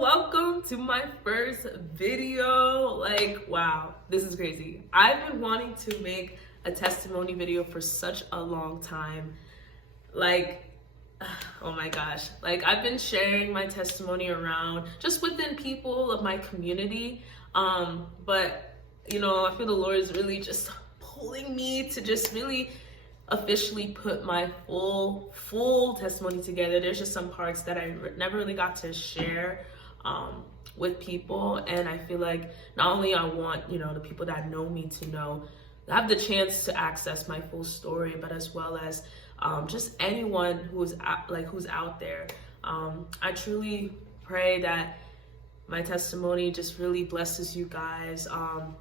welcome to my first video. Like, wow, this is crazy. I've been wanting to make a testimony video for such a long time. Like, oh my gosh, like I've been sharing my testimony around just within people of my community. But I feel the Lord is really just pulling me to just really officially put my full testimony together. There's just some parts that I never really got to share with people, and I feel like not only I want the people that know me to know, have the chance to access my full story, but as well as just anyone who's out there. I truly pray that my testimony just really blesses you guys,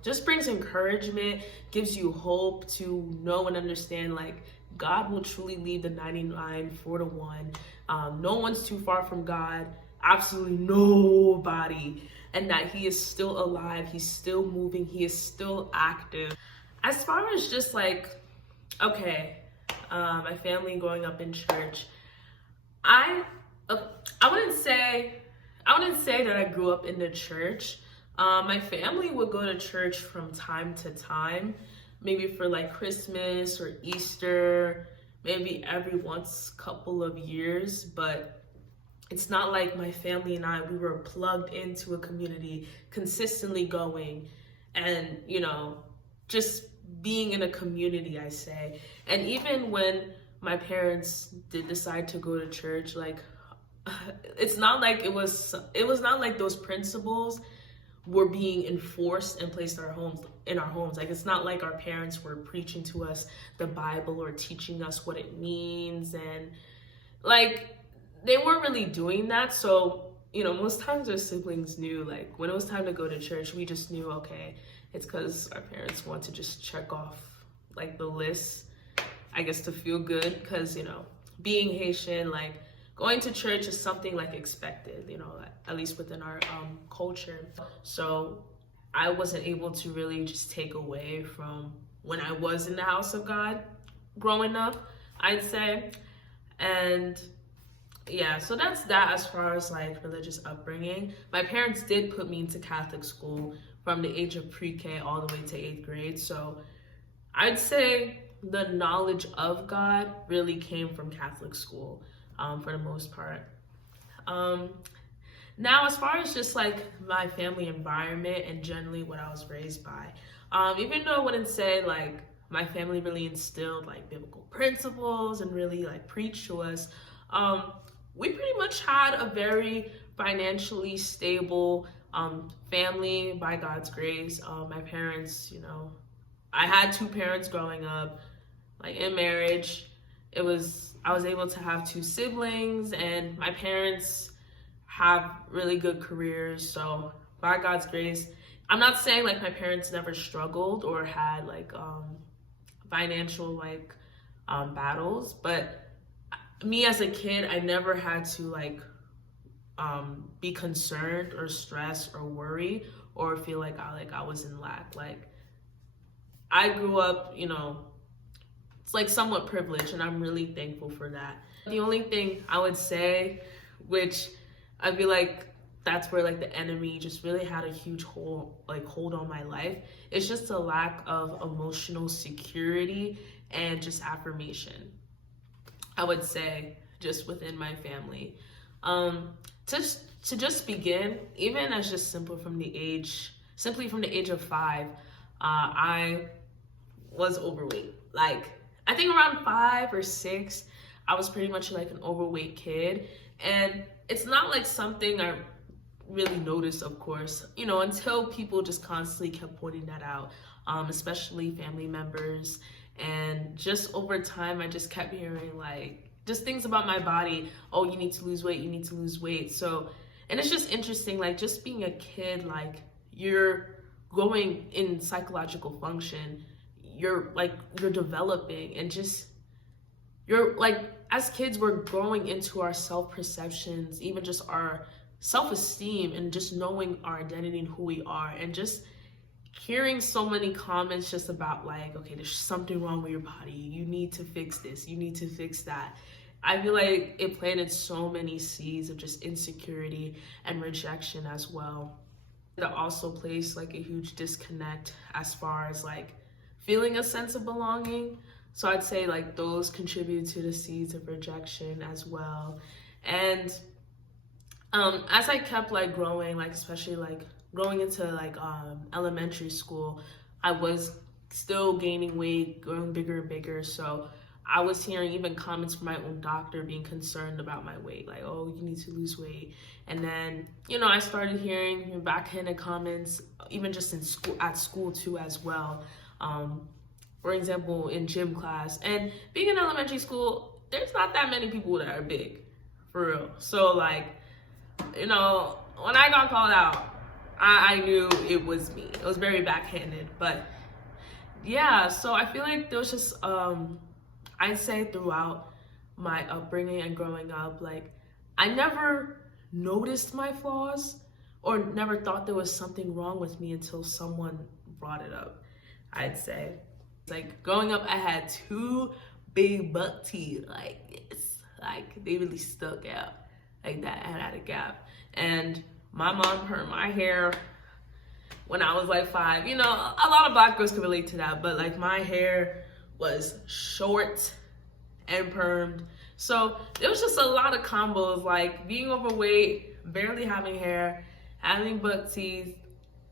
just brings encouragement, gives you hope to know and understand, like, God will truly leave the 99 for the one. No one's too far from God, absolutely nobody, and that he is still alive, he's still moving, he is still active. As far as just like, my family growing up in church, I wouldn't say that I grew up in the church. My family would go to church from time to time, maybe for like Christmas or Easter, maybe every once couple of years, but it's not like my family and we were plugged into a community, consistently going and, just being in a community, I say. And even when my parents did decide to go to church, like, it's not like it was not like those principles were being enforced and placed in our homes. Like, it's not like our parents were preaching to us the Bible or teaching us what it means, and like they weren't really doing that. So most times our siblings knew, like, when it was time to go to church, we just knew, okay, it's because our parents want to just check off like the list, I guess, to feel good, because being Haitian, like, going to church is something like expected, at least within our culture. So I wasn't able to really just take away from when I was in the house of God growing up, I'd say. And yeah, so that's that as far as like religious upbringing. My parents did put me into Catholic school from the age of pre-K all the way to 8th grade. So I'd say the knowledge of God really came from Catholic school. For the most part. Now, as far as just like my family environment and generally what I was raised by, even though I wouldn't say like my family really instilled like biblical principles and really like preached to us, we pretty much had a very financially stable family by God's grace. My parents, I had 2 parents growing up, like in marriage. I was able to have 2 siblings, and my parents have really good careers. So by God's grace, I'm not saying like my parents never struggled or had like financial like battles, but me as a kid, I never had to like be concerned or stressed or worry or feel like I was in lack. Like, I grew up, it's like somewhat privileged, and I'm really thankful for that. The only thing I would say, which I feel like that's where like the enemy just really had a huge hold on my life, it's just a lack of emotional security and just affirmation, I would say, just within my family. To just begin, even as just simply from the age of 5, I was overweight. Like, I think around 5 or 6, I was pretty much like an overweight kid. And it's not like something I really noticed, of course, until people just constantly kept pointing that out, especially family members. And just over time, I just kept hearing like just things about my body. Oh, you need to lose weight, you need to lose weight. So, and it's just interesting, like, just being a kid, like, you're going in psychological function, you're developing, and just you're like, as kids, we're growing into our self-perceptions, even just our self-esteem, and just knowing our identity and who we are, and just hearing so many comments just about like, okay, there's something wrong with your body, you need to fix this, you need to fix that. I feel like it planted so many seeds of just insecurity and rejection as well. That also placed like a huge disconnect as far as like feeling a sense of belonging. So I'd say like those contribute to the seeds of rejection as well. And as I kept like growing, like especially like growing into like elementary school, I was still gaining weight, growing bigger and bigger. So I was hearing even comments from my own doctor being concerned about my weight, like, oh, you need to lose weight. And then, you know, I started hearing backhanded comments, even just in school, at school too, as well. For example, in gym class. And being in elementary school, there's not that many people that are big, for real. So like, you know, when I got called out, I knew it was me. It was very backhanded, but yeah, so I feel like there was just, I'd say throughout my upbringing and growing up, like, I never noticed my flaws or never thought there was something wrong with me until someone brought it up, I'd say. Like, growing up, I had 2 big buck teeth, like, it's like, they really stuck out like that. I had a gap. And my mom permed my hair when I was like 5. You know, a lot of Black girls can relate to that, but like my hair was short and permed. So there was just a lot of combos, like being overweight, barely having hair, having buck teeth.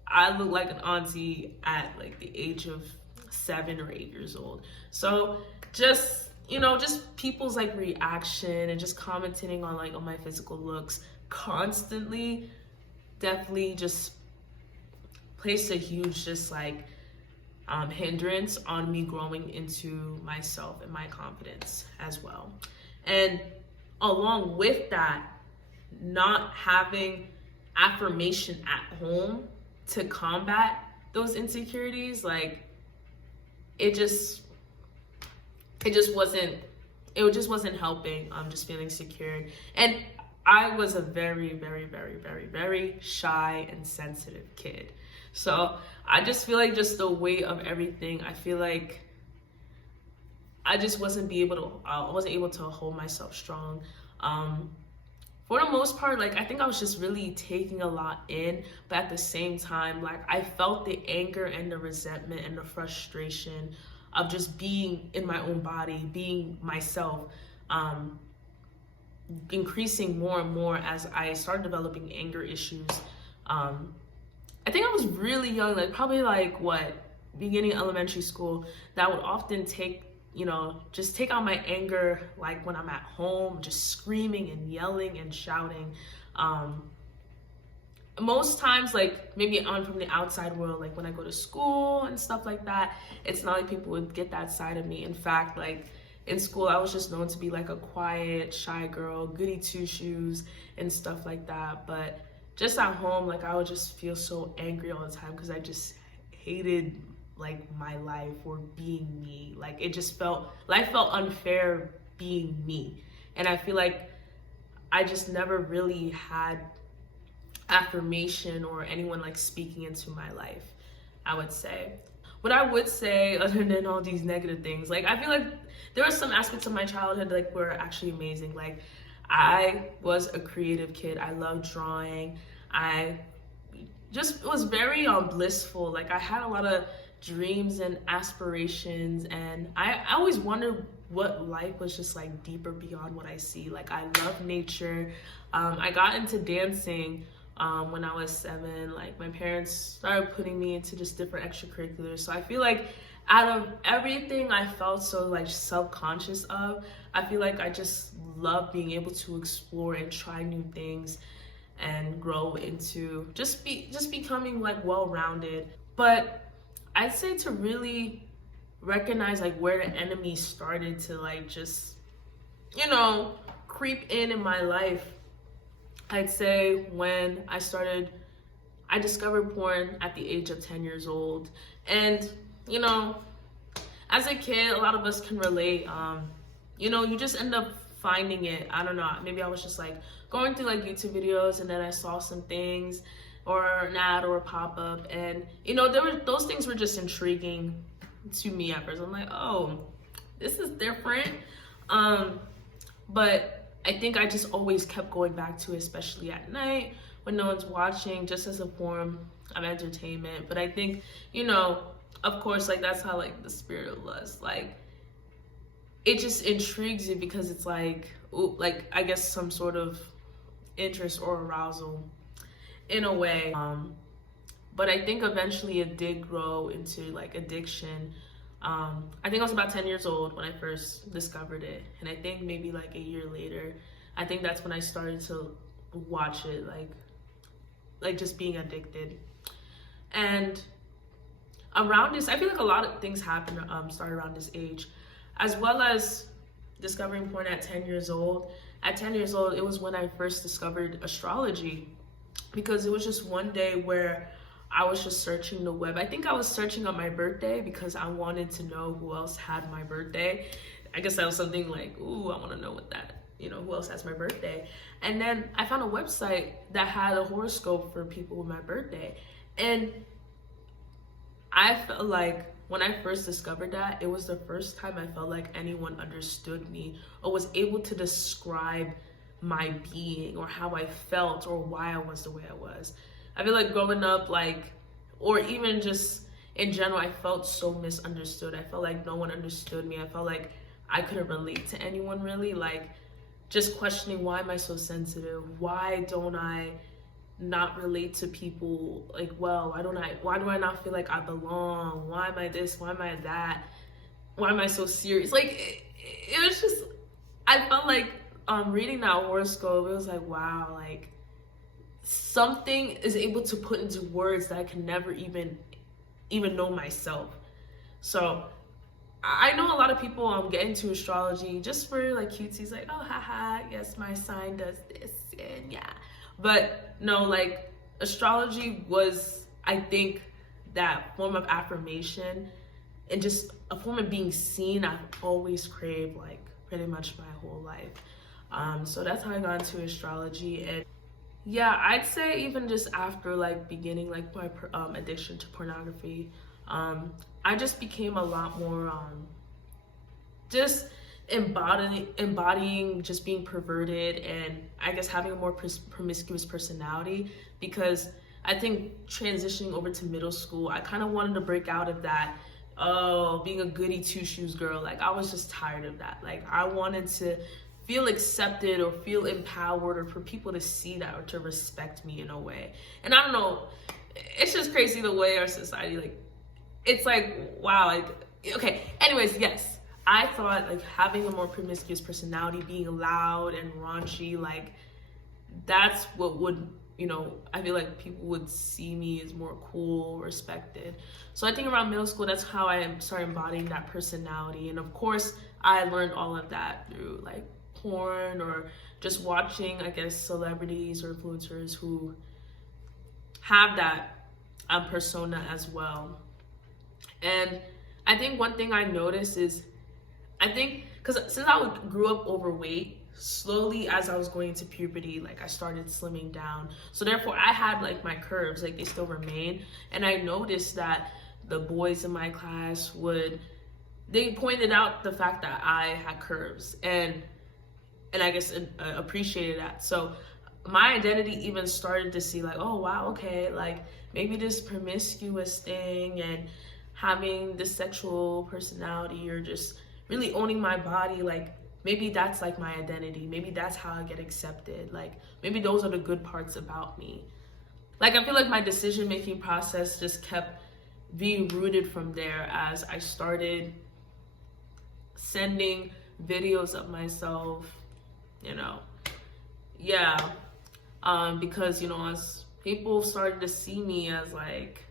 I looked like an auntie at like the age of 7 or 8 years old. So just, you know, just people's like reaction and just commenting on like on my physical looks constantly definitely just placed a huge just like hindrance on me growing into myself and my confidence as well. And along with that, not having affirmation at home to combat those insecurities, like it just wasn't helping. I'm just feeling secure. And I was a very, very, very, very, very shy and sensitive kid. So I just feel like just the weight of everything, I feel like I just wasn't able to hold myself strong. For the most part, like I think I was just really taking a lot in, but at the same time, like I felt the anger and the resentment and the frustration of just being in my own body, being myself, increasing more and more as I started developing anger issues. I think I was really young, like probably like beginning elementary school, that would often take, you know, just take out my anger, like when I'm at home, just screaming and yelling and shouting. Most times, like maybe on from the outside world, like when I go to school and stuff like that, it's not like people would get that side of me. In fact, like in school, I was just known to be like a quiet, shy girl, goody two-shoes and stuff like that. But just at home, like I would just feel so angry all the time because I just hated like my life or being me. Like life felt unfair being me. And I feel like I just never really had affirmation or anyone like speaking into my life, I would say. What I would say, other than all these negative things, like I feel like there were some aspects of my childhood like were actually amazing. Like I was a creative kid. I loved drawing. I just was very blissful. Like I had a lot of dreams and aspirations, and I always wondered what life was just like deeper beyond what I see. Like I love nature. I got into dancing when I was 7. Like my parents started putting me into just different extracurriculars. So I feel like out of everything I felt so like self-conscious of, I feel like I just love being able to explore and try new things and grow into just becoming like well-rounded. But I'd say to really recognize like where the enemy started to like just, you know, creep in my life, I'd say when I discovered porn at the age of 10 years old. And, you know, as a kid, a lot of us can relate. You know, you just end up finding it. I don't know, maybe I was just like going through like YouTube videos, and then I saw some things or an ad or a pop-up, and you know, those things were just intriguing to me at first. I'm like, oh, this is different. But I think I just always kept going back to it, especially at night when no one's watching, just as a form of entertainment. But I think, of course, like that's how like the spirit was. Like it just intrigues you because it's like, ooh, like I guess some sort of interest or arousal in a way. But I think eventually it did grow into like addiction. I think I was about 10 years old when I first discovered it. And I think maybe like a year later, I think that's when I started to watch it, like just being addicted. And around this, I feel like a lot of things happened, started around this age, as well as discovering porn at 10 years old. At 10 years old, it was when I first discovered astrology, because it was just one day where I was just searching the web. I think I was searching on my birthday because I wanted to know who else had my birthday. I guess that was something like, ooh, I want to know what that, who else has my birthday. And then I found a website that had a horoscope for people with my birthday. And I felt like when I first discovered that, it was the first time I felt like anyone understood me or was able to describe my being or how I felt or why I was the way I was. I feel like growing up, or even just in general, I felt so misunderstood. I felt like no one understood me. I felt like I couldn't relate to anyone really. Like just questioning, why am I so sensitive? Why don't I not relate to people well? Why do I not feel like I belong? Why am I this? Why am I that? Why am I so serious? Like it was just, I felt like reading that horoscope, it was like, wow, like something is able to put into words that I can never even know myself. So I know a lot of people get into astrology just for like cutesies, like, oh haha, yes, my sign does this, and yeah. But no, like astrology was, I think, that form of affirmation and just a form of being seen I've always craved, like pretty much my whole life. So that's how I got into astrology. And yeah, I'd say even just after like beginning like my addiction to pornography, I just became a lot more just embodying just being perverted, and I guess having a more promiscuous personality, because I think transitioning over to middle school, I kind of wanted to break out of that, being a goody two-shoes girl. Like I was just tired of that. Like I wanted to feel accepted or feel empowered, or for people to see that or to respect me in a way. And I don't know, it's just crazy the way our society, like, it's like, wow, like, okay, anyways, yes, I thought like having a more promiscuous personality, being loud and raunchy, like that's what would, I feel like people would see me as more cool, respected. So I think around middle school, that's how I started embodying that personality. And of course, I learned all of that through like porn or just watching, I guess, celebrities or influencers who have that persona as well. And I think one thing I noticed is, I think, because since I grew up overweight, slowly as I was going into puberty, like I started slimming down. So therefore I had like my curves, like they still remain. And I noticed that the boys in my class they pointed out the fact that I had curves, and I guess appreciated that. So my identity even started to see like, oh wow, okay, like maybe this promiscuous thing and having this sexual personality, or just really owning my body, like maybe that's like my identity. Maybe that's how I get accepted. Like maybe those are the good parts about me. Like I feel like my decision-making process just kept being rooted from there as I started sending videos of myself, because, as people started to see me as like,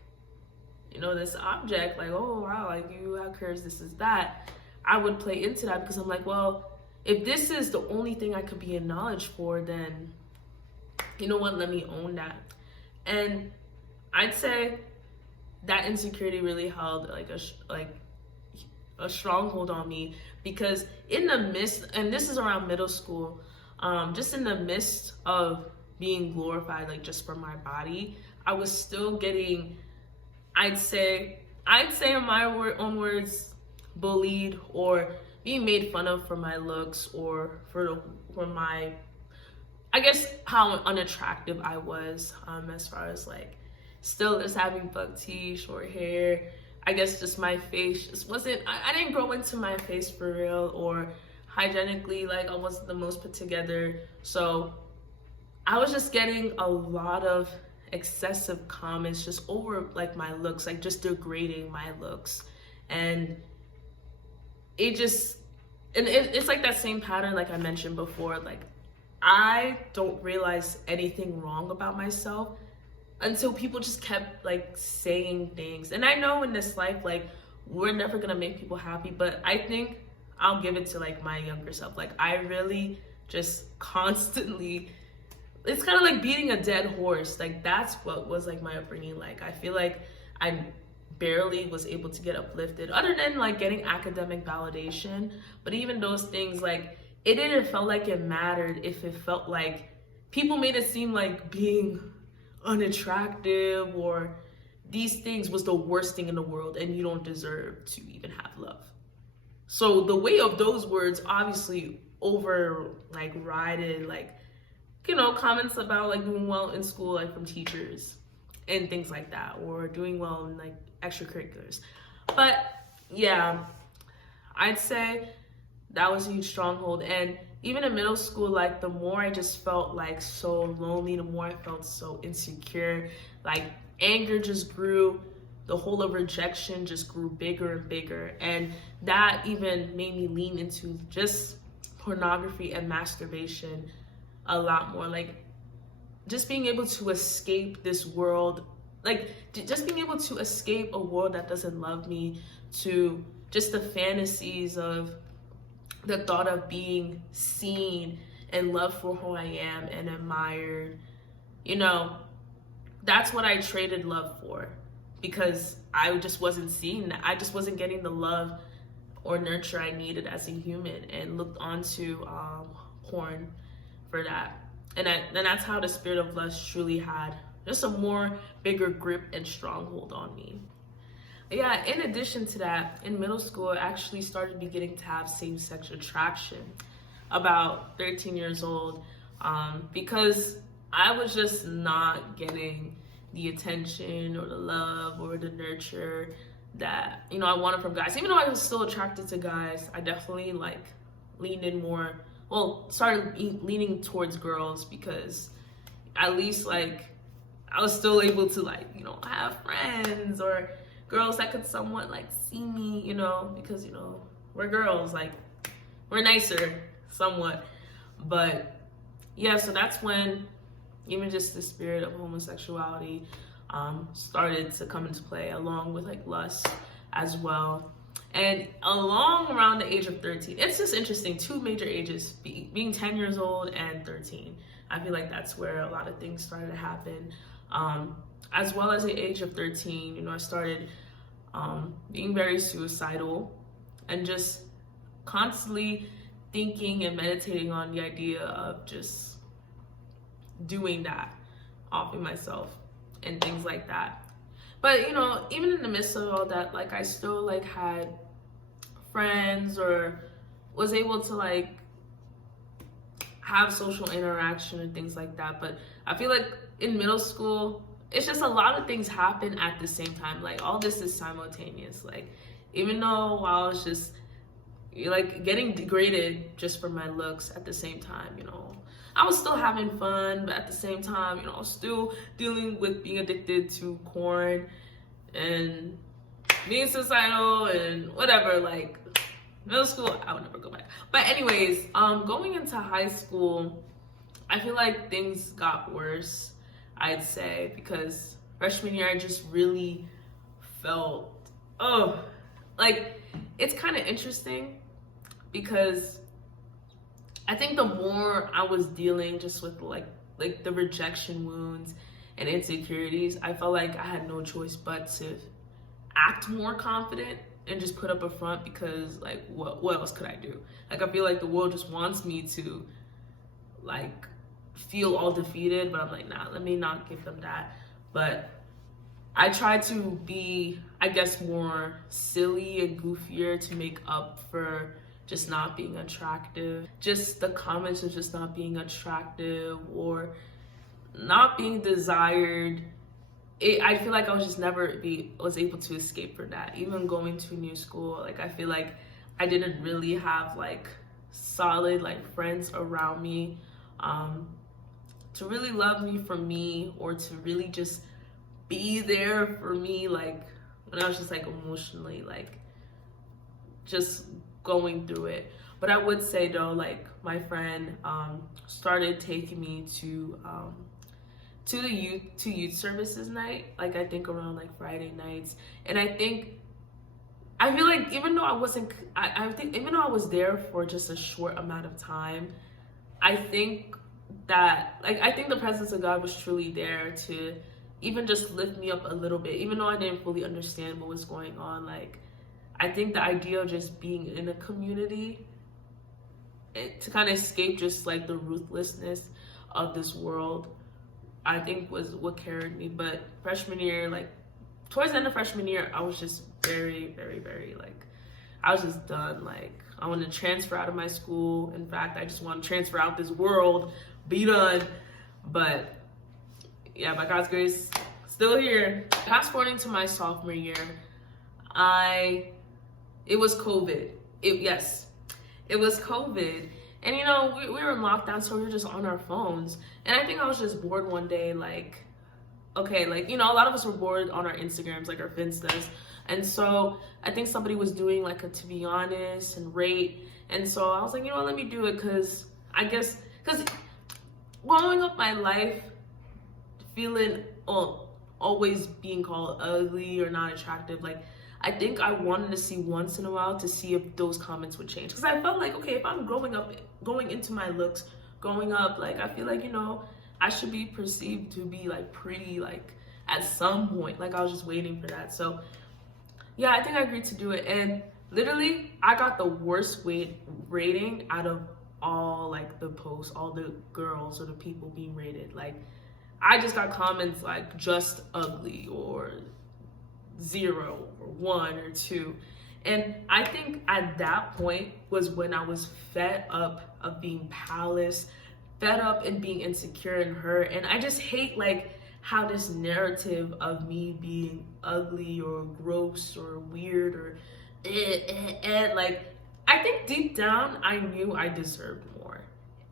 this object, like, oh wow, like you have curves, this is that, I would play into that because I'm like, well, if this is the only thing I could be acknowledged for, then you know what, let me own that. And I'd say that insecurity really held like a stronghold on me, because in the midst, and this is around middle school, just in the midst of being glorified, like just for my body, I was still getting, I'd say in my own words, bullied or being made fun of for my looks or for my, I guess, how unattractive I was, as far as like still just having buck teeth, short hair. I guess just my face just wasn't, I didn't grow into my face for real, or hygienically, like I wasn't the most put together. So I was just getting a lot of excessive comments just over like my looks, like just degrading my looks. And it just, and it's like that same pattern like I mentioned before. Like I don't realize anything wrong about myself until people just kept like saying things. And I know in this life, like we're never gonna make people happy, but I think I'll give it to like my younger self. Like I really just constantly, it's kind of like beating a dead horse. Like that's what was like my upbringing. Like I feel like I barely was able to get uplifted other than like getting academic validation. But even those things, like it didn't feel like it mattered if it felt like people made it seem like being unattractive or these things was the worst thing in the world and you don't deserve to even have love. So the weight of those words obviously over like rided like, you know, comments about like doing well in school, like from teachers and things like that, or doing well in like extracurriculars. But yeah, I'd say that was a huge stronghold. And even in middle school, like the more I just felt like so lonely, the more I felt so insecure. Like anger just grew, the whole of rejection just grew bigger and bigger. And that even made me lean into just pornography and masturbation a lot more. Like just being able to escape this world, like just being able to escape a world that doesn't love me, to just the fantasies of the thought of being seen and loved for who I am and admired. You know, that's what I traded love for, because I just wasn't seen. I just wasn't getting the love or nurture I needed as a human, and looked onto porn for that. And that's how the spirit of lust truly had just a more bigger grip and stronghold on me. Yeah, in addition to that, in middle school, I actually started beginning to have same-sex attraction about 13 years old, because I was just not getting the attention or the love or the nurture that, you know, I wanted from guys. Even though I was still attracted to guys, I definitely like leaned in more, started leaning towards girls, because at least like I was still able to like, you know, have friends or girls that could somewhat like see me, you know, because, you know, we're girls, like we're nicer somewhat. But yeah, so that's when even just the spirit of homosexuality started to come into play, along with like lust as well. And along around the age of 13, it's just interesting, two major ages, being 10 years old and 13. I feel like that's where a lot of things started to happen. As well as the age of 13, you know, I started being very suicidal and just constantly thinking and meditating on the idea of just doing that, offing myself and things like that. But, you know, even in the midst of all that, like I still like had friends or was able to like have social interaction and things like that. But I feel like in middle school, it's just a lot of things happen at the same time. Like all this is simultaneous. Like even though I was just like getting degraded just for my looks, at the same time, you know, I was still having fun, but at the same time, you know, I was still dealing with being addicted to porn and being suicidal and whatever. Like middle school, I would never go back. But anyways, going into high school, I feel like things got worse, I'd say, because freshman year I just really felt, like it's kind of interesting, because I think the more I was dealing just with like the rejection wounds and insecurities, I felt like I had no choice but to act more confident and just put up a front, because like what else could I do? Like I feel like the world just wants me to like feel all defeated, but I'm like, nah, let me not give them that. But I tried to be, I guess, more silly and goofier to make up for just not being attractive, just the comments of just not being attractive or not being desired. I feel like I was just never was able to escape from that. Even going to a new school, like I feel like I didn't really have like solid like friends around me to really love me for me, or to really just be there for me, like when I was just like emotionally like just going through it. But I would say though, like my friend started taking me to the youth services night, like I think around like Friday nights. And I feel like even though I think even though I was there for just a short amount of time, I think the presence of God was truly there to even just lift me up a little bit, even though I didn't fully understand what was going on. Like I think the idea of just being in a community to kind of escape just like the ruthlessness of this world, I think was what carried me. But freshman year, like towards the end of freshman year, I was just very, very, very like, I was just done. Like I wanted to transfer out of my school. In fact, I just want to transfer out this world, be done. But yeah, by God's grace, still here. Fast forwarding to my sophomore year, it was COVID. It was COVID. And you know, we were in lockdown, so we were just on our phones. And I think I was just bored one day, like, okay, like, you know, a lot of us were bored on our Instagrams, like our Finstas. And so I think somebody was doing like a to be honest and rate. And so I was like, you know what, let me do it, because growing up my life, feeling always being called ugly or not attractive, like I think I wanted to see once in a while to see if those comments would change. Because I felt like, okay, if I'm going into my looks, growing up, like I feel like, you know, I should be perceived to be like pretty, like at some point. Like I was just waiting for that. So yeah, I think I agreed to do it. And literally I got the worst rating out of all like the posts, all the girls or the people being rated. Like I just got comments like just ugly or 0 or 1 or 2. And I think at that point was when I was fed up of being powerless, fed up and being insecure and hurt. And I just hate like how this narrative of me being ugly or gross or weird or like, I think deep down I knew I deserved more,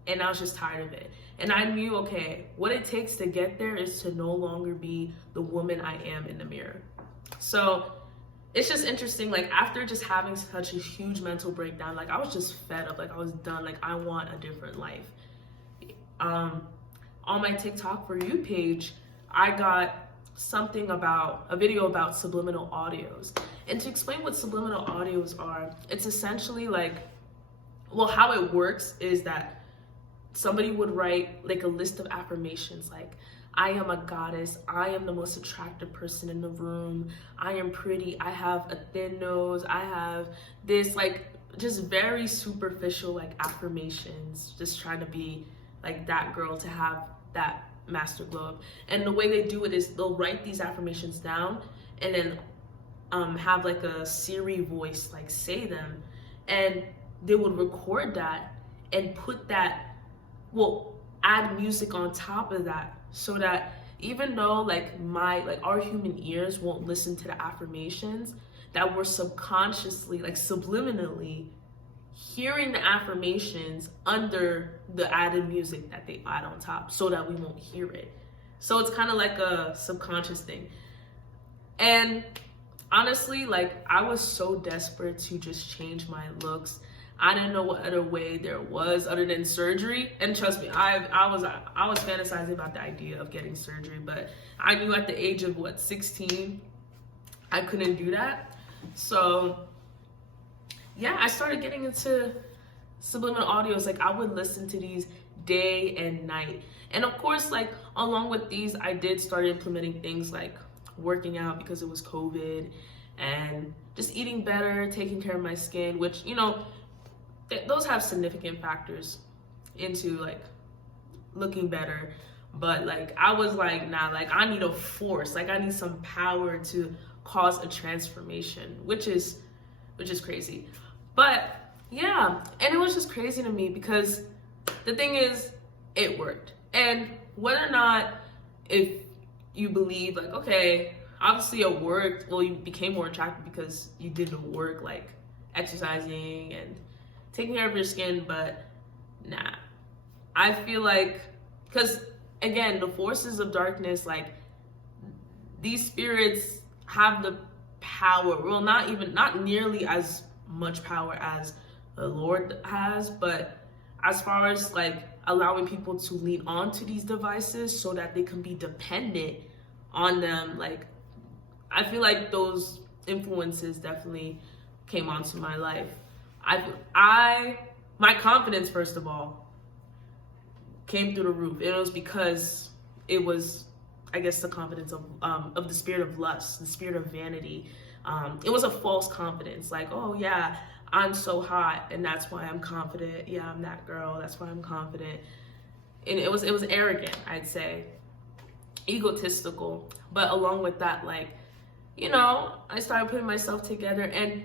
and I was just tired of it. And I knew, okay, what it takes to get there is to no longer be the woman I am in the mirror. So it's just interesting, like after just having such a huge mental breakdown, like I was just fed up, like I was done, like I want a different life. On my TikTok For You page, I got a video about subliminal audios. And to explain what subliminal audios are, it's essentially like, well, how it works is that somebody would write like a list of affirmations, like, I am a goddess, I am the most attractive person in the room, I am pretty, I have a thin nose, I have this, like just very superficial like affirmations, just trying to be like that girl, to have that master glow up. And the way they do it is they'll write these affirmations down and then have like a Siri voice like say them, and they would record that and put that, add music on top of that, so that even though like our human ears won't listen to the affirmations, that we're subconsciously, like subliminally hearing the affirmations under the added music that they add on top, so that we won't hear it. So it's kind of like a subconscious thing. And honestly, like I was so desperate to just change my looks. I didn't know what other way there was other than surgery. And trust me, I was fantasizing about the idea of getting surgery, but I knew at the age of 16, I couldn't do that. So yeah, I started getting into subliminal audios. Like I would listen to these day and night. And of course, like along with these, I did start implementing things like working out because it was COVID, and just eating better, taking care of my skin, which, you know, those have significant factors into like looking better. But like I was like, nah, like I need a force, like I need some power to cause a transformation, which is crazy. But yeah, and it was just crazy to me because the thing is, it worked. And whether or not, if you believe, like, okay, obviously it worked, well, you became more attractive because you did the work, like exercising and taking care of your skin, but nah. I feel like, because again, the forces of darkness, like, these spirits have the power, well, not nearly as much power as the Lord has, but as far as like allowing people to lean onto these devices so that they can be dependent on them, like, I feel like those influences definitely came onto my life. My confidence, first of all, came through the roof. It was because it was, I guess, the confidence of the spirit of lust, the spirit of vanity. It was a false confidence, like, oh yeah, I'm so hot, and that's why I'm confident. Yeah, I'm that girl. That's why I'm confident. And it was arrogant, I'd say, egotistical. But along with that, like, you know, I started putting myself together, and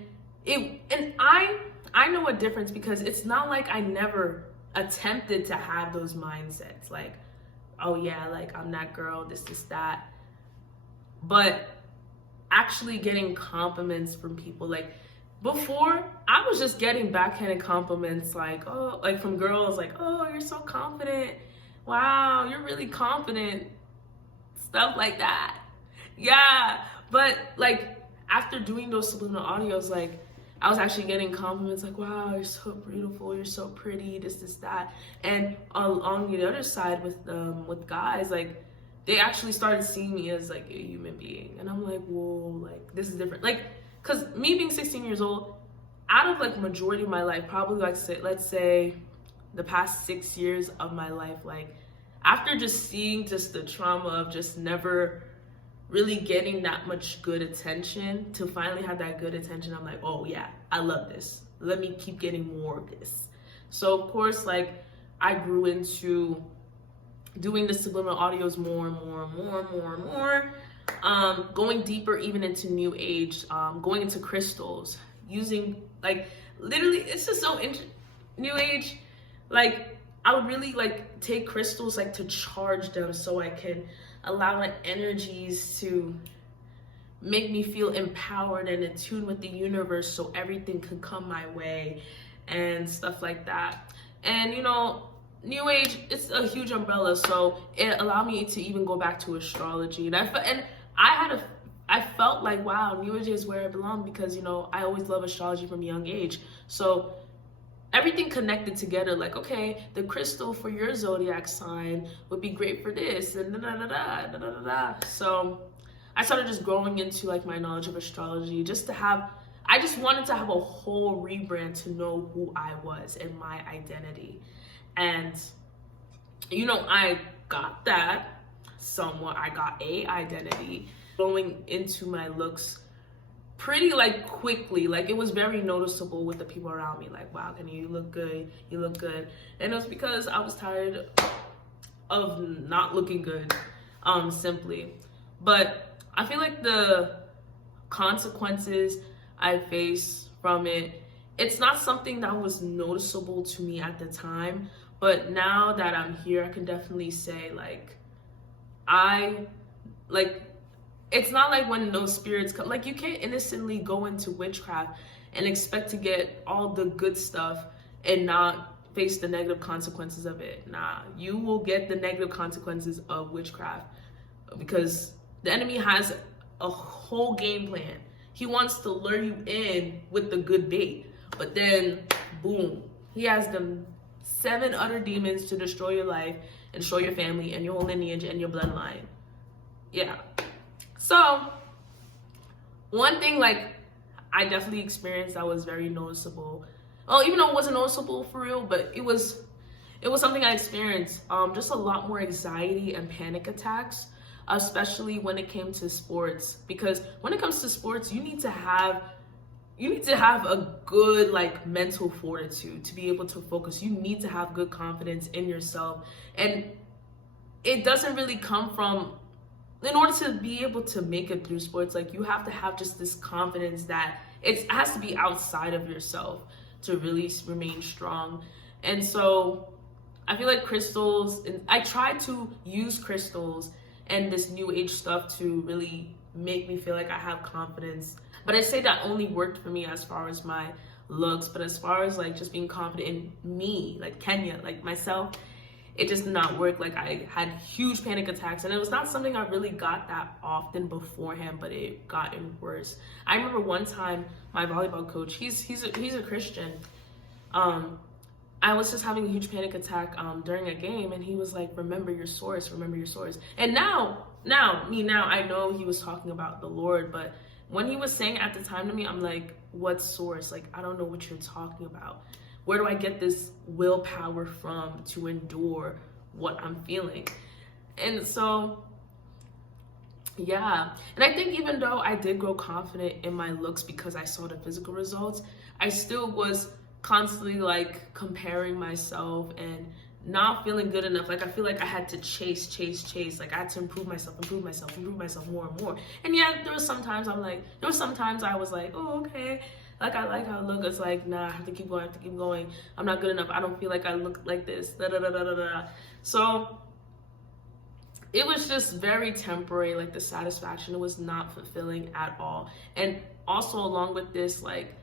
I know a difference, because it's not like I never attempted to have those mindsets, like, oh yeah, like, I'm that girl, this, that. But actually getting compliments from people, like, before, I was just getting backhanded compliments, like, oh, like from girls, like, oh, you're so confident. Wow, you're really confident. Stuff like that. Yeah. But like, after doing those subliminal audios, like, I was actually getting compliments like, wow, you're so beautiful, you're so pretty, this, that. And on the other side with guys, like, they actually started seeing me as like a human being. And I'm like, whoa, like, this is different. Like, because me being 16 years old, out of like majority of my life, probably like, let's say the past 6 years of my life, like, after just seeing just the trauma of just never really getting that much good attention, to finally have that good attention, I'm like, oh yeah, I love this. Let me keep getting more of this. So of course, like, I grew into doing the subliminal audios more and more, going deeper even into new age, going into crystals, using, like, literally, it's just so new age. Like, I would really like take crystals, like, to charge them so I can allow my energies to make me feel empowered and in tune with the universe, so everything can come my way and stuff like that. And you know, new age, it's a huge umbrella, so it allowed me to even go back to astrology. And I felt like, wow, new age is where I belong, because, you know, I always love astrology from a young age. So everything connected together, like, okay, the crystal for your zodiac sign would be great for this, and da. So I started just growing into like my knowledge of astrology, I just wanted to have a whole rebrand, to know who I was and my identity. And, you know, I got that somewhat. I got a identity going into my looks pretty like quickly. Like, it was very noticeable with the people around me, like, wow, Kenny, you look good, and it was because I was tired of not looking good, simply. But I feel like the consequences I face from it, it's not something that was noticeable to me at the time, but now that I'm here, I can definitely say, like, it's not like when those spirits come, like, you can't innocently go into witchcraft and expect to get all the good stuff and not face the negative consequences of it. Nah, you will get the negative consequences of witchcraft, because the enemy has a whole game plan. He wants to lure you in with the good bait, but then boom, he has them 7 other demons to destroy your life and destroy your family and your whole lineage and your bloodline. Yeah. So one thing, like, I definitely experienced that was very noticeable. Oh, even though it wasn't noticeable for real, but it was something I experienced. Just a lot more anxiety and panic attacks, especially when it came to sports. Because when it comes to sports, you need to have a good, like, mental fortitude to be able to focus. You need to have good confidence in yourself, and it doesn't really come from, in order to be able to make it through sports, like, you have to have just this confidence that it has to be outside of yourself. to really remain strong. And so I feel like crystals, I try to use crystals and this new age stuff to really make me feel like I have confidence. But I say that only worked for me as far as my looks, but as far as like just being confident in me, like Kenya, like myself, it just did not work. Like I had huge panic attacks, and it was not something I really got that often beforehand, but it gotten worse. I remember one time my volleyball coach, he's a Christian. I was just having a huge panic attack during a game, and he was like, remember your source, remember your source. And now I know he was talking about the Lord, but when he was saying at the time to me, I'm like, what source? Like, I don't know what you're talking about. Where do I get this willpower from to endure what I'm feeling? And so, yeah. And I think even though I did grow confident in my looks because I saw the physical results, I still was constantly like comparing myself and not feeling good enough. Like I feel like I had to chase. Like I had to improve myself more and more. And yeah, there was sometimes I was like, oh, okay. Like I like how I look. It's like, nah, I have to keep going. I'm not good enough. I don't feel like I look like this. So it was just very temporary. Like the satisfaction, it was not fulfilling at all. And also along with this, like,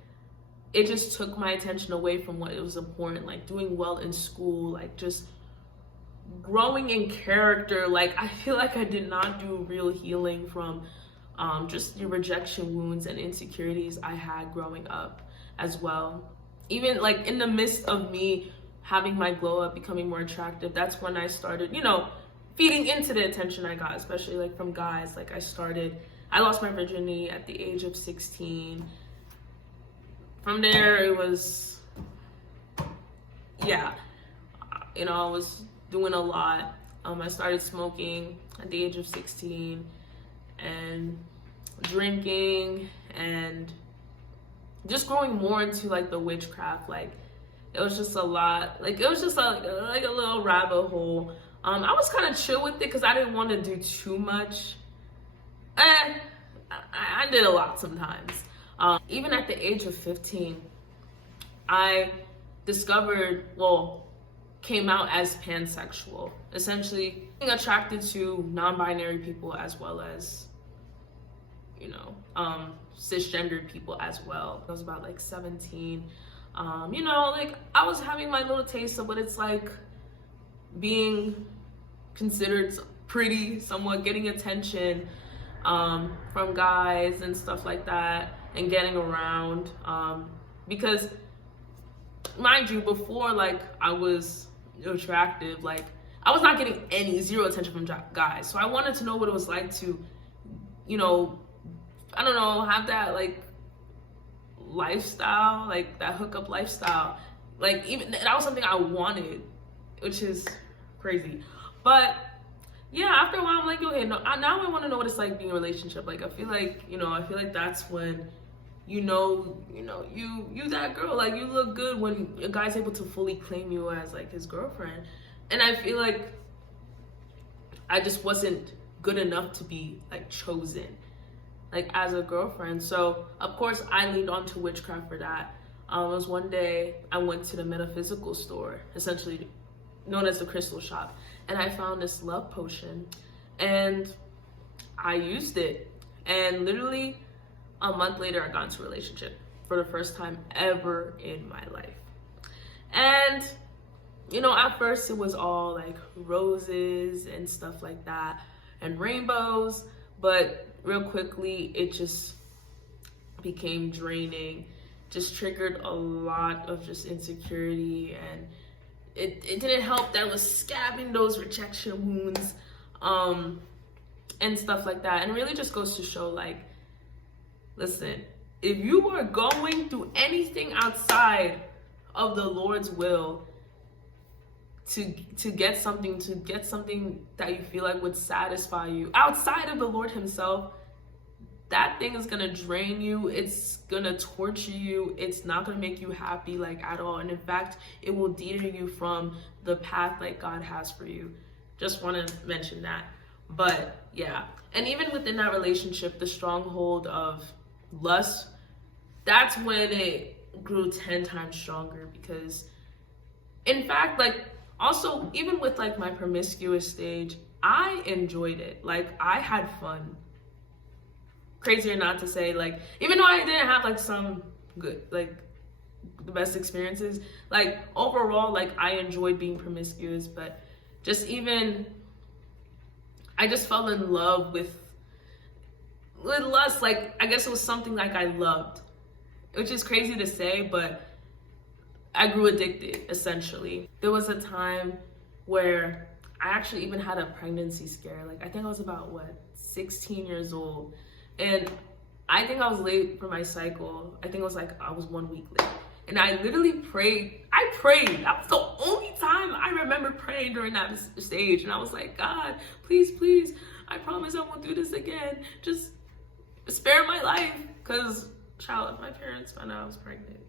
it just took my attention away from what it was important, like doing well in school, like just growing in character. Like I feel like I did not do real healing from just the rejection wounds and insecurities I had growing up as well. Even like in the midst of me having my glow up, becoming more attractive, that's when I started, feeding into the attention I got, especially like from guys. Like I lost my virginity at the age of 16. From there, it was, I was doing a lot. I started smoking at the age of 16 and drinking and just growing more into like the witchcraft. Like it was just a lot. Like it was just like a little rabbit hole. I was kind of chill with it because I didn't want to do too much. I did a lot sometimes. Even at the age of 15, I came out as pansexual, essentially being attracted to non-binary people as well as, cisgendered people as well. I was about like 17. Like I was having my little taste of what it's like being considered pretty, somewhat getting attention from guys and stuff like that. And getting around, because mind you, before like I was attractive, like I was not getting zero attention from guys. So I wanted to know what it was like to, have that like lifestyle, like that hookup lifestyle. Like even that was something I wanted, which is crazy. But yeah, after a while I'm like, okay, now I want to know what it's like being in a relationship. Like I feel like that's when you that girl, like you look good when a guy's able to fully claim you as like his girlfriend. And I feel like I just wasn't good enough to be like chosen like as a girlfriend. So of course I leaned on to witchcraft for that. It was one day I went to the metaphysical store, essentially known as the crystal shop, and I found this love potion and I used it, and literally a month later I got into a relationship for the first time ever in my life. And at first it was all like roses and stuff like that and rainbows, but real quickly it just became draining, just triggered a lot of just insecurity, and it didn't help that it was scabbing those rejection wounds and stuff like that. And it really just goes to show, like, listen, if you are going through anything outside of the Lord's will to get something that you feel like would satisfy you outside of the Lord himself, that thing is gonna drain you. It's gonna torture you. It's not gonna make you happy like at all. And in fact, it will deter you from the path like God has for you. Just want to mention that. But yeah, and even within that relationship, the stronghold of lust, that's when it grew 10 times stronger because, in fact, like, also, even with like my promiscuous stage, I enjoyed it. Like, I had fun. Crazy or not to say, like, even though I didn't have like some good, like, the best experiences, like, overall, like, I enjoyed being promiscuous. But just even, I just fell in love with lust. Like, I guess it was something like I loved, which is crazy to say, but I grew addicted, essentially. There was a time where I actually even had a pregnancy scare. Like, I think I was about, 16 years old. And I think I was late for my cycle. I think it was like, I was 1 week late. And I literally prayed. I prayed. That was the only time I remember praying during that stage. And I was like, God, please, please, I promise I won't do this again. Just spare my life. Because, child, if my parents found out I was pregnant.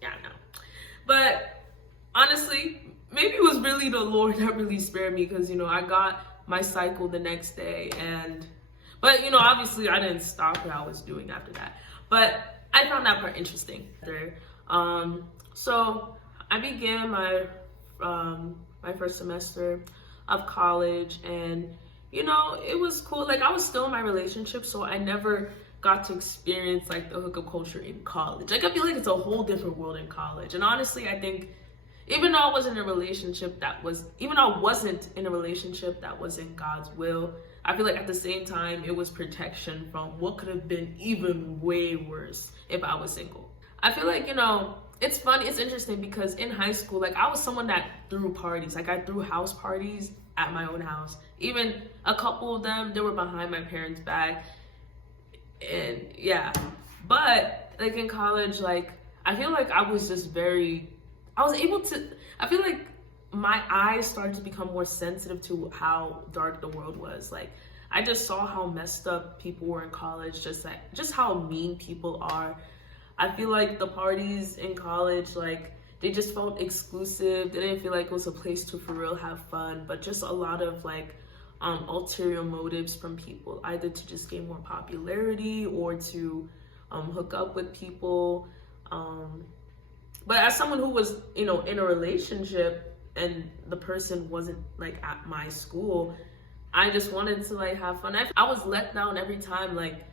Yeah, I know. But honestly, maybe it was really the Lord that really spared me, because, I got my cycle the next day. But, obviously I didn't stop what I was doing after that. But I found that part interesting. So I began my first semester of college, and, it was cool. Like, I was still in my relationship, so I never got to experience like the hookup culture in college. Like, I feel like it's a whole different world in college. And honestly, I think even though I wasn't in a relationship that was in God's will, I feel like at the same time it was protection from what could have been even way worse if I was single. I feel like, it's funny, it's interesting, because in high school, like, I was someone that threw parties. Like, I threw house parties at my own house. Even a couple of them, they were behind my parents' back. And yeah, but like in college, like, I feel like I feel like my eyes started to become more sensitive to how dark the world was. Like, I just saw how messed up people were in college, just how mean people are. I feel like the parties in college, like, they just felt exclusive. They didn't feel like it was a place to for real have fun, but just a lot of like ulterior motives from people, either to just gain more popularity or to hook up with people. But as someone who was, in a relationship and the person wasn't like at my school, I just wanted to like have fun. I was let down every time, like,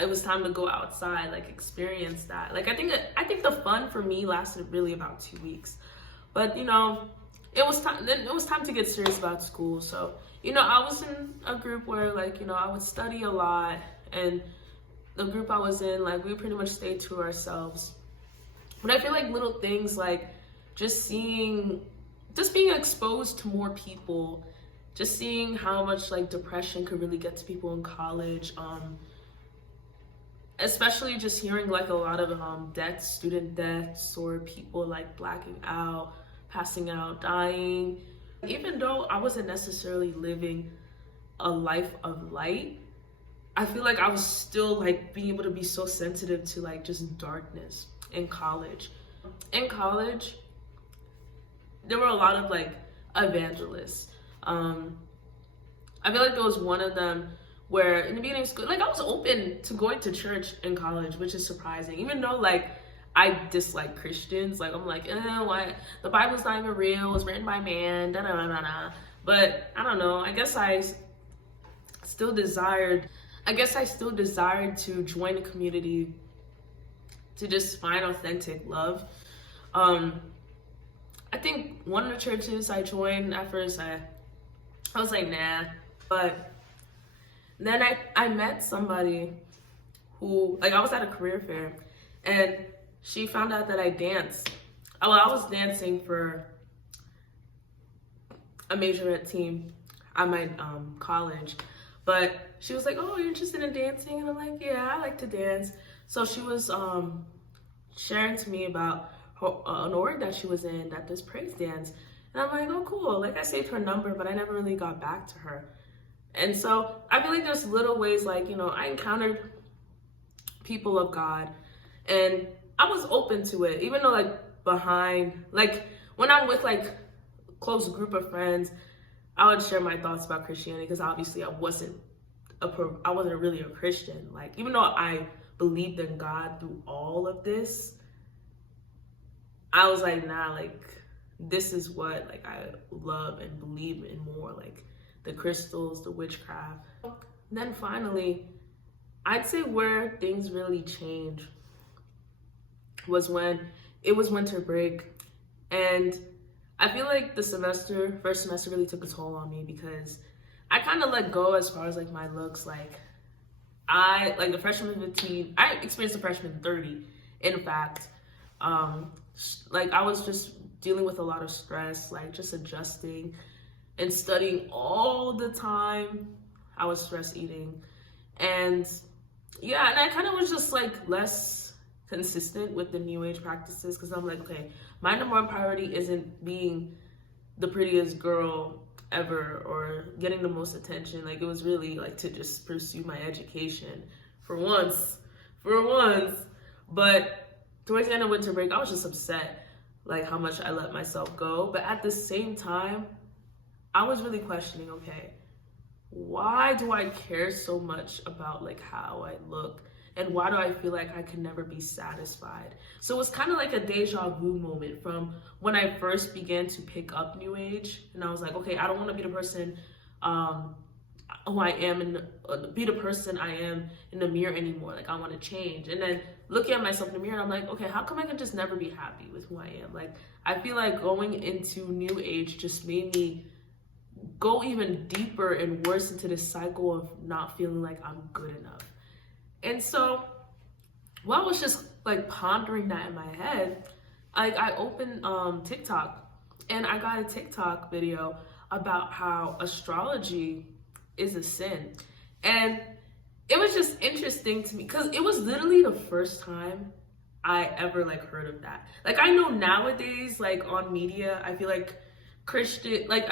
it was time to go outside, like, experience that. Like, I think the fun for me lasted really about 2 weeks. But, it was time to get serious about school. So, I was in a group where, like, I would study a lot, and the group I was in, like, we pretty much stayed to ourselves. But I feel like little things, like, just being exposed to more people, just seeing how much, like, depression could really get to people in college, especially just hearing, like, a lot of deaths, student deaths, or people, like, blacking out, passing out, dying. Even though I wasn't necessarily living a life of light, I feel like I was still, like, being able to be so sensitive to, like, just darkness in college. In college, there were a lot of, like, evangelists. I feel like there was one of them where in the beginning of school, like, I was open to going to church in college, which is surprising. Even though, like, I dislike Christians. Like, I'm like, why? The Bible's not even real. It was written by man. Da da da da. But I don't know. I guess I still desired to join a community to just find authentic love. I think one of the churches I joined at first, I was like, nah. But then I met somebody who, like, I was at a career fair, and she found out that I danced. I was dancing for a majorette team at my college, but she was like, oh, you're interested in dancing? And I'm like, yeah, I like to dance. So she was sharing to me about an org that she was in that does praise dance. And I'm like, oh, cool. Like, I saved her number, but I never really got back to her. And so I feel like there's little ways, like, I encountered people of God, and I was open to it, even though, like, when I'm with, like, close group of friends, I would share my thoughts about Christianity, because obviously I wasn't really a Christian. Like, even though I believed in God through all of this, I was like, nah, like this is what like I love and believe in more, like the crystals, the witchcraft. And then finally, I'd say where things really changed was when it was winter break. And I feel like the first semester really took a toll on me because I kind of let go as far as like my looks. Like the freshman 15, I experienced the freshman 30. In fact, like I was just dealing with a lot of stress, like just adjusting and studying all the time. I was stress eating. And yeah, and I kind of was just like less consistent with the new age practices because I'm like, okay, my number one priority isn't being the prettiest girl ever or getting the most attention. Like it was really like to just pursue my education for once. But towards the end of winter break, I was just upset like how much I let myself go. But at the same time, I was really questioning, okay, why do I care so much about like how I look? And why do I feel like I can never be satisfied? So it was kind of like a deja vu moment from when I first began to pick up New Age. And I was like, okay, I don't want to be the person who I am and be the person I am in the mirror anymore. Like I want to change. And then looking at myself in the mirror, I'm like, okay, how come I can just never be happy with who I am? Like I feel like going into New Age just made me go even deeper and worse into this cycle of not feeling like I'm good enough. And so while I was just like pondering that in my head, I opened TikTok and I got a TikTok video about how astrology is a sin. And it was just interesting to me because it was literally the first time I ever like heard of that. Like I know nowadays, like on media, I feel like I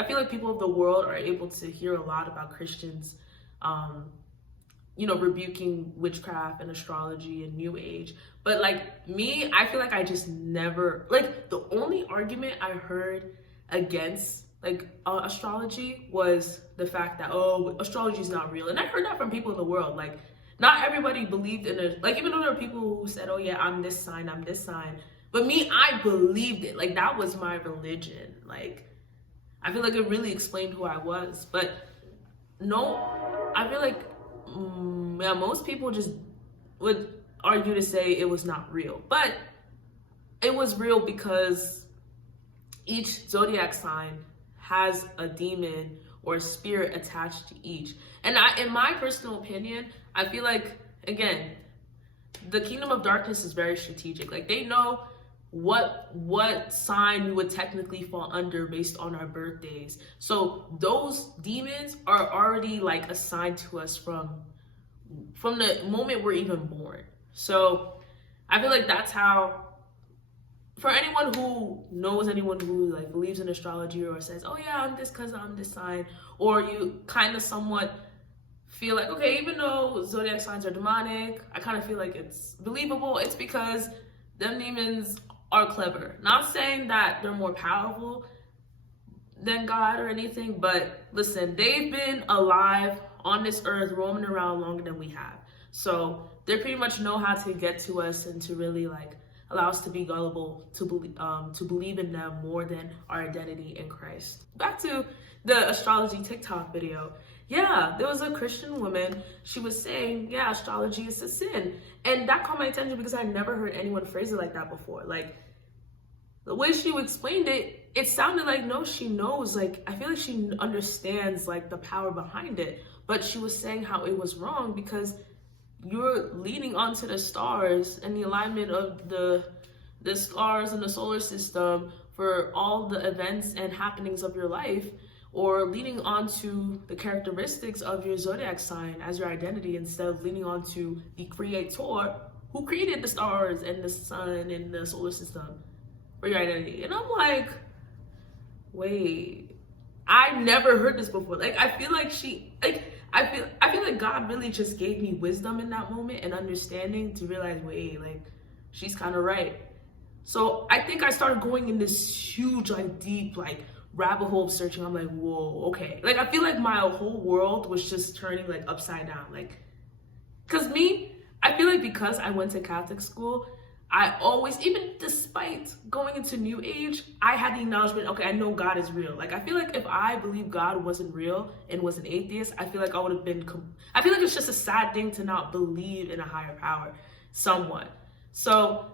feel like people of the world are able to hear a lot about Christians, rebuking witchcraft and astrology and New Age. But like me, I feel like I just never, like the only argument I heard against like astrology was the fact that, oh, astrology is not real. And I heard that from people in the world. Like not everybody believed in it. Like even though there are people who said, oh yeah, I'm this sign. But me, I believed it. Like that was my religion. Like I feel like it really explained who I was. But no, I feel like most people just would argue to say it was not real. But it was real because each zodiac sign has a demon or a spirit attached to each. And in my personal opinion, I feel like, again, the kingdom of darkness is very strategic. Like they know what sign we would technically fall under based on our birthdays. So those demons are already like assigned to us from the moment we're even born. So I feel like that's how, for anyone who knows anyone who like believes in astrology or says, oh yeah, I'm this because I'm this sign, or you kind of somewhat feel like, okay, even though zodiac signs are demonic, I kind of feel like it's believable. It's because them demons are clever. Not saying that they're more powerful than God or anything, but listen, they've been alive on this earth, roaming around longer than we have. So they pretty much know how to get to us and to really like allow us to be gullible, to believe in them more than our identity in Christ. Back to the astrology TikTok video. Yeah, there was a Christian woman. She was saying, yeah, astrology is a sin. And that caught my attention because I never heard anyone phrase it like that before. Like, the way she explained it, it sounded like, no, she knows. Like, I feel like she understands, like, the power behind it. But she was saying how it was wrong because you're leaning onto the stars and the alignment of the stars and the solar system for all the events and happenings of your life, or leaning onto the characteristics of your zodiac sign as your identity instead of leaning onto the creator who created the stars and the sun and the solar system for your identity. And I'm like, wait, I never heard this before. Like, I feel like I feel like God really just gave me wisdom in that moment and understanding to realize, wait, like, she's kind of right. So I think I started going in this huge, like, deep, like, rabbit hole of searching. I'm like, whoa, okay. Like, I feel like my whole world was just turning, like, upside down. Like, because me, I feel like because I went to Catholic school, I always, even despite going into New Age, I had the acknowledgement, okay, I know God is real. Like, I feel like if I believed God wasn't real and was an atheist, I feel like I would have been, I feel like it's just a sad thing to not believe in a higher power somewhat. So,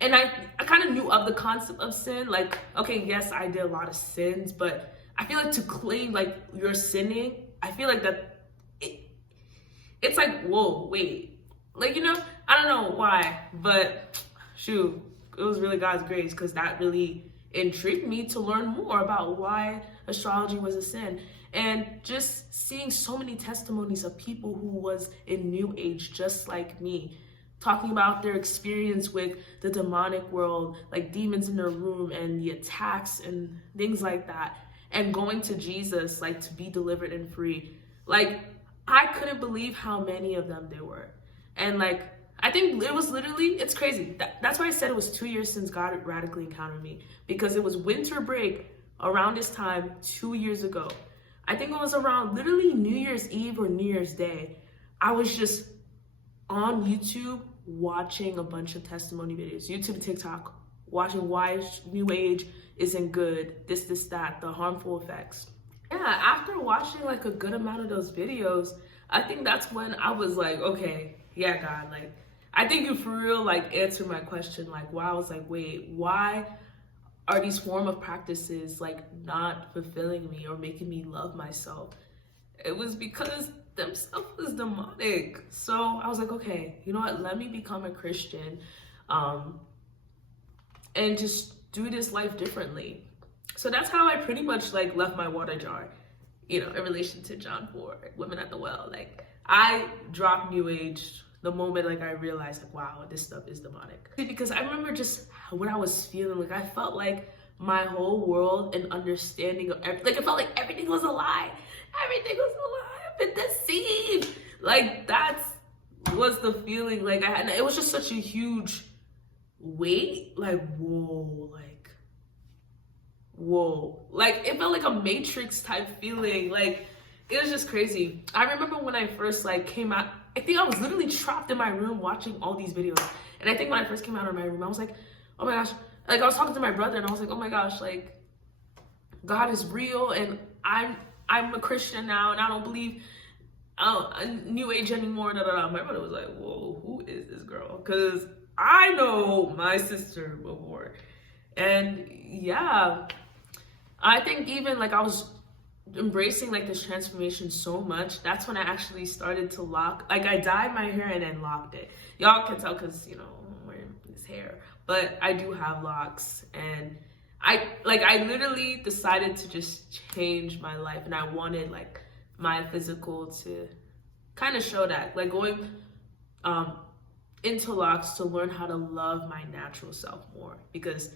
and I kind of knew of the concept of sin. Like, okay, yes, I did a lot of sins, but I feel like to claim like you're sinning, I feel like that it's like, whoa, wait. Like, you know, I don't know why, but shoot, it was really God's grace, because that really intrigued me to learn more about why astrology was a sin. And just seeing so many testimonies of people who was in New Age just like me, talking about their experience with the demonic world, like demons in their room and the attacks and things like that, and going to Jesus, like, to be delivered and free. Like, I couldn't believe how many of them there were. And like, I think it was literally, it's crazy. That's why I said it was 2 years since God radically encountered me, because it was winter break around this time 2 years ago. I think it was around literally New Year's Eve or New Year's Day. I was just on YouTube watching a bunch of testimony videos, YouTube, TikTok, watching why New Age isn't good, this, that, the harmful effects. Yeah, after watching like a good amount of those videos, I think that's when I was like, okay, yeah, God, like, I think you for real like answered my question, like, why. I was like, wait, why are these form of practices like not fulfilling me or making me love myself? It was because them stuff was demonic. So I was like, okay, you know what, let me become a Christian and just do this life differently. So that's how I pretty much like left my water jar, you know, in relation to John 4, women at the well. Like, I dropped New Age the moment like I realized, like, wow, this stuff is demonic. Because I remember just what I was feeling. Like, I felt like my whole world and understanding of like, it felt like everything was a lie. Everything was a lie. I've been deceived. Like, that's was the feeling like I had. And it was just such a huge weight. Like, whoa, like it felt like a Matrix type feeling. Like, it was just crazy. I remember when I first like came out, I think I was literally trapped in my room watching all these videos. And I think when I first came out of my room, I was like, oh my gosh, like I was talking to my brother and I was like, oh my gosh, like God is real and I'm a Christian now and I don't believe New Age anymore. My brother was like, whoa, who is this girl? Because I know my sister before. And yeah, I think even like I was embracing like this transformation so much, that's when I actually started to lock, like I dyed my hair and then locked it. Y'all can tell because, you know, I'm wearing this hair, but I do have locks. And I literally decided to just change my life, and I wanted like my physical to kind of show that, like going into locks to learn how to love my natural self more, because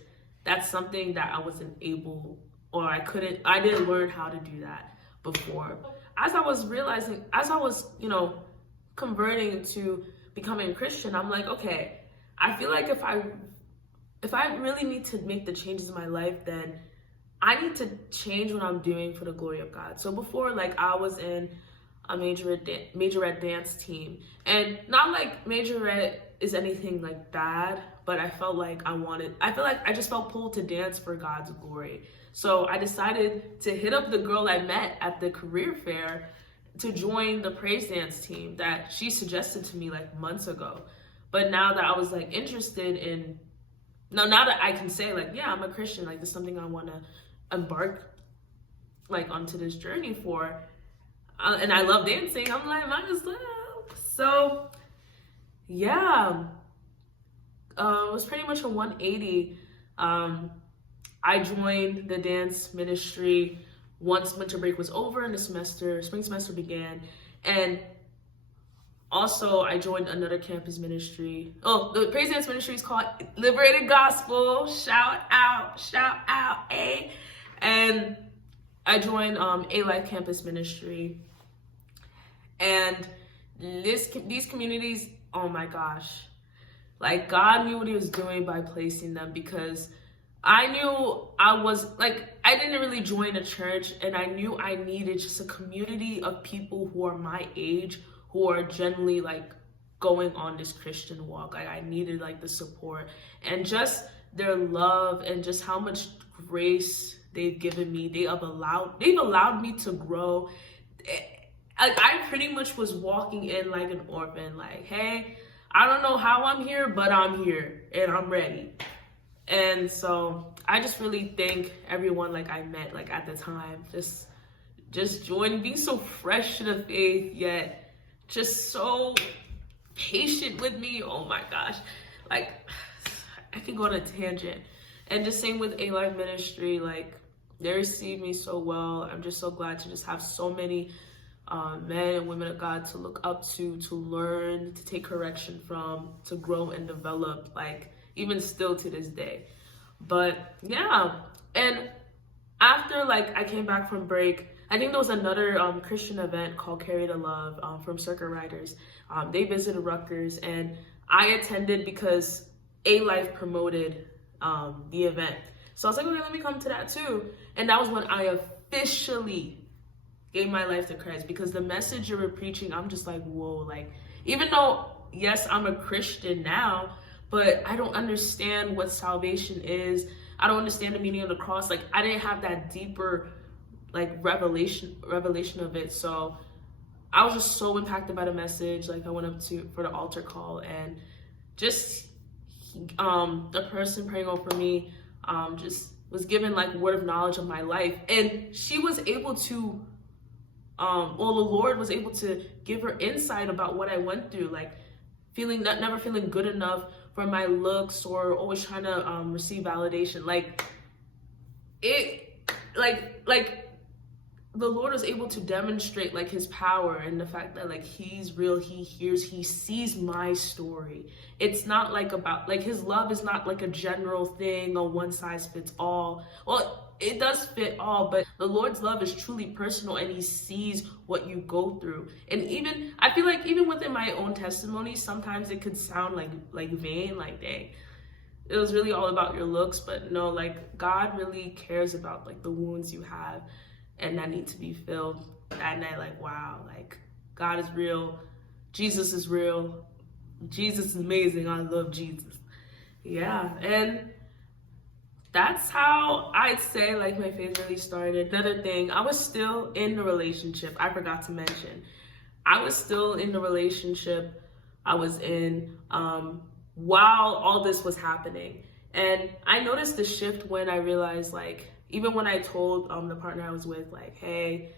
that's something that I wasn't able, or I didn't learn how to do that before. As I was realizing, as I was, you know, converting to becoming a Christian, I'm like, okay, I feel like if I really need to make the changes in my life, then I need to change what I'm doing for the glory of God. So before, like, I was in a majorette dance team, and not like majorette is anything like bad, but I felt like I just felt pulled to dance for God's glory. So I decided to hit up the girl I met at the career fair to join the praise dance team that she suggested to me like months ago. But now that I was like interested in, now that I can say like, yeah, I'm a Christian, like this is something I want to embark like onto this journey for, and I love dancing, I'm like, might as well. So yeah, it was pretty much a 180. I joined the dance ministry once winter break was over and the spring semester began. And also I joined another campus ministry. Oh, the praise dance ministry is called Liberated Gospel. Shout out, eh? And I joined Alife campus ministry. And these communities, oh my gosh, like God knew what he was doing by placing them, because I knew I didn't really join a church, and I knew I needed just a community of people who are my age, who are generally like going on this Christian walk. Like I needed like the support and just their love and just how much grace they've given me. They've allowed me to grow. I pretty much was walking in like an orphan, like, hey, I don't know how I'm here, but I'm here and I'm ready. And so I just really thank everyone like I met like at the time, just joining, being so fresh to the faith, yet just so patient with me. Oh my gosh, like I can go on a tangent. And just same with Alife ministry, like they received me so well. I'm just so glad to just have so many men and women of God to look up to learn, to take correction from, to grow and develop, like even still to this day. But yeah, and after like I came back from break, I think there was another Christian event called Carry the Love from Circuit Riders. They visited Rutgers and I attended because Alife promoted the event. So I was like, okay, let me come to that too. And that was when I officially gave my life to Christ, because the message you were preaching, I'm just like, whoa, like, even though, yes, I'm a Christian now, but I don't understand what salvation is. I don't understand the meaning of the cross. Like, I didn't have that deeper, like, revelation of it. So I was just so impacted by the message. Like, I went up for the altar call, and just the person praying over me just was given, like, word of knowledge of my life. And she was able to the Lord was able to give her insight about what I went through, like never feeling good enough for my looks, or always trying to receive validation. Like the Lord was able to demonstrate like his power and the fact that like he's real, he hears, he sees my story. It's not like about like his love is not like a general thing, a one size fits all. Well, it does fit all, but the Lord's love is truly personal, and he sees what you go through. And even I feel like even within my own testimony, sometimes it could sound like vain, like dang, it was really all about your looks. But no, like God really cares about like the wounds you have and that need to be filled. And I like, wow, like God is real, Jesus is real, Jesus is amazing, I love Jesus. Yeah. And that's how I'd say like my faith really started. Another thing, I was still in the relationship. I forgot to mention, I was still in the relationship I was in while all this was happening. And I noticed the shift when I realized, like, even when I told the partner I was with, like, hey,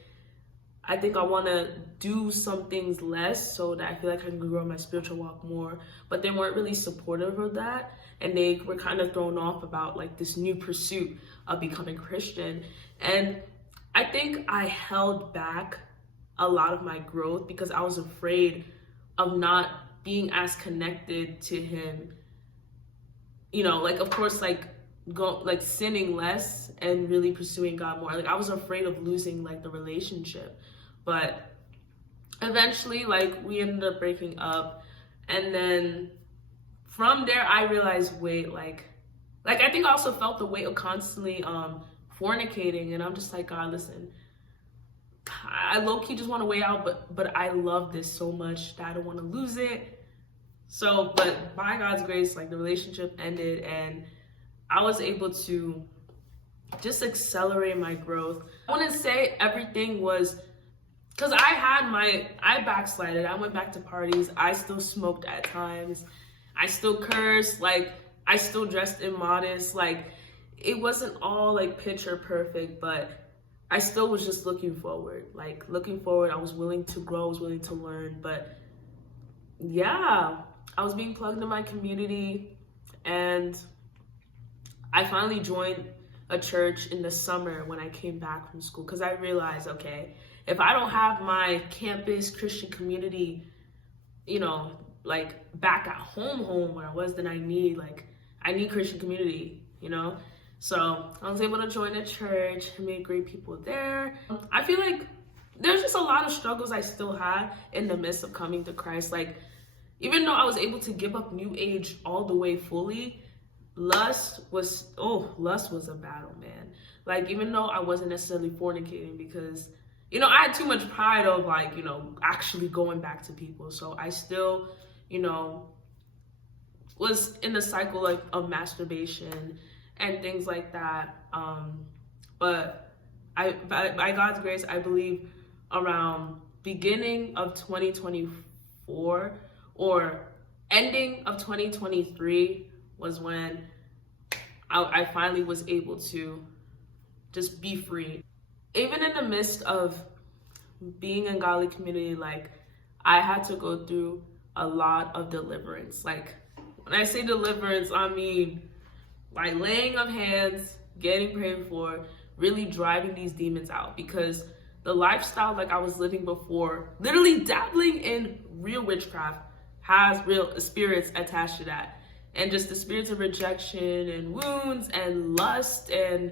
I think I want to do some things less so that I feel like I can grow my spiritual walk more. But they weren't really supportive of that. And they were kind of thrown off about like this new pursuit of becoming Christian. And I think I held back a lot of my growth because I was afraid of not being as connected to him. You know, like, of course, like sinning less and really pursuing God more. Like, I was afraid of losing like the relationship. But eventually, like, we ended up breaking up. And then from there, I realized, wait, like I think I also felt the weight of constantly fornicating. And I'm just like, God, listen, I low-key just want to weigh out, but I love this so much that I don't want to lose it. So, but by God's grace, like, the relationship ended, and I was able to just accelerate my growth. I want to say everything was, because I backslided. I went back to parties. I still smoked at times. I still cursed. Like, I still dressed immodest. Like, it wasn't all like picture perfect, but I still was just looking forward. Like, looking forward, I was willing to grow, I was willing to learn. But yeah, I was being plugged into my community, and I finally joined a church in the summer when I came back from school, because I realized, okay, if I don't have my campus Christian community, you know, like back at home where I was, then I need Christian community, you know? So I was able to join a church, I made great people there. I feel like there's just a lot of struggles I still had in the midst of coming to Christ. Like, even though I was able to give up New Age all the way fully, lust was a battle, man. Like, even though I wasn't necessarily fornicating, because, you know, I had too much pride of, like, you know, actually going back to people. So I still, you know, was in the cycle like of masturbation and things like that. But by God's grace, I believe around beginning of 2024 or ending of 2023 was when I finally was able to just be free. Even in the midst of being in godly community, like, I had to go through a lot of deliverance. Like, when I say deliverance, I mean like laying of hands, getting prayed for, really driving these demons out, because the lifestyle like I was living before, literally dabbling in real witchcraft, has real spirits attached to that. And just the spirits of rejection and wounds and lust and